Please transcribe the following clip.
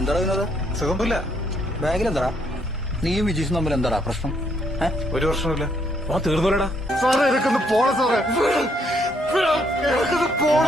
എന്താടാ വിനോദ? സുഖമില്ല. ബാഗിൽ എന്താടാ? നീയും വിജീഷും തമ്മിൽ എന്താടാ പ്രശ്നം? ഒരു പ്രശ്നമില്ല. തീർന്നോലടാ സാറേ ഇതൊക്കെ പോണ സാറേ, പോണ